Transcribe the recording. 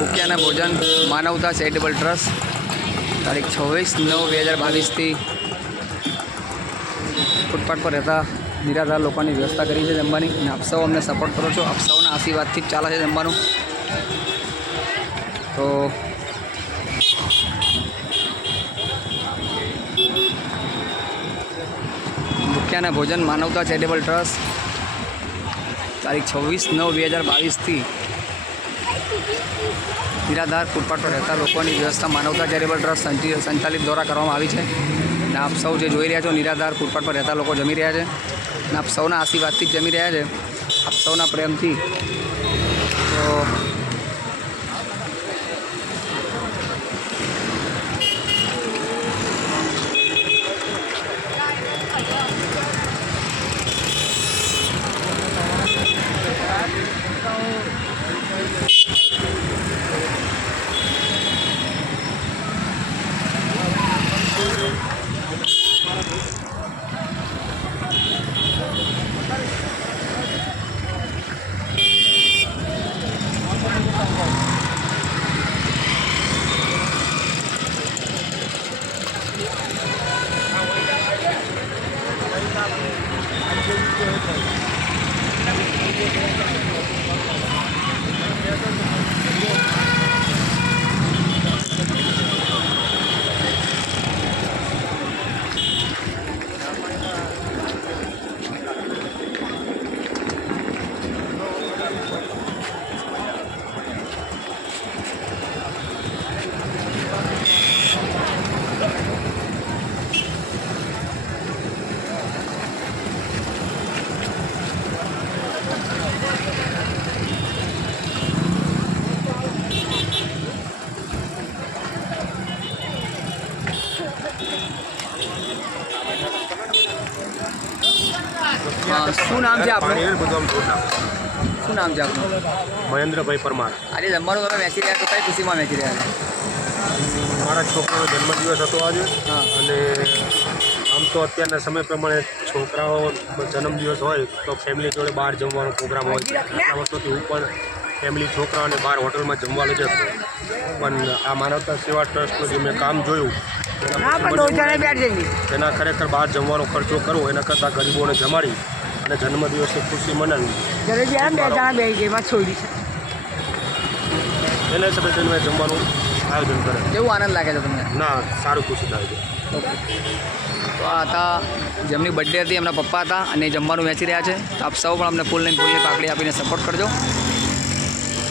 ભૂખ્યાના ભોજન માનવતા charitable trust તારીખ 26/9/2022 ફૂટપાથ પર રહેતા નિરાધાર લોકોની વ્યવસ્થા કરી છે જમવાની, અને આપ સૌ અમને સપોર્ટ કરો છો. આપ સૌના આશીર્વાદથી જ ચાલે છે જમવાનું. તો ભૂખ્યાના ભોજન માનવતા ચેરિટેબલ ટ્રસ્ટ તારીખ 26/9/2022 નિરાધાર ફૂટપાથ પર રહેતા લોકોની વ્યવસ્થા માનવતા ચેરિટેબલ ટ્રસ્ટ સંચાલિત દ્વારા કરવામાં આવી છે. અને આપ સૌ જે જોઈ રહ્યા છો, નિરાધાર ફૂટપાથ પર રહેતા લોકો જમી રહ્યા છે, અને આપ સૌના આશીર્વાદથી જ જમી રહ્યા છે, આપ સૌના પ્રેમથી. તો શું નામ છે આપનું? શું નામ છે આપનું? મહેન્દ્રભાઈ પરમાર. આજે જમવાનું તમે વેચી રહ્યા છો, કઈ ખુશીમાં વેચી રહ્યા છો? મારા છોકરાનો જન્મદિવસ હતો આજે. હા. અને આમ તો અત્યારના સમય પ્રમાણે છોકરાઓ જન્મદિવસ હોય તો ફેમિલી જોડે બહાર જમવાનો પ્રોગ્રામ હોય છે. આટલા વર્ષોથી હું પણ ફેમિલી છોકરાઓને બહાર હોટલમાં જમવા લઈ જતો, પણ આ માનવતા સેવા ટ્રસ્ટનું જે મેં કામ જોયું એના ખરેખર બહાર જમવાનો ખર્ચો કરવો એના કરતાં ગરીબોને જમાડી અને જન્મદિવસની ખુશી મનાવી એના હિસાબે થઈને મેં જમવાનું આયોજન કરે. કેવું આનંદ લાગે છે તમને? ના, સારું ખુશી થાય છે. તો આ હતા જેમની બર્થડે હતી, એમના પપ્પા હતા, અને જમવાનું વેચી રહ્યા છે. તો આપ સૌ પણ અમને ફૂલની પાકડી આપીને સપોર્ટ કરજો.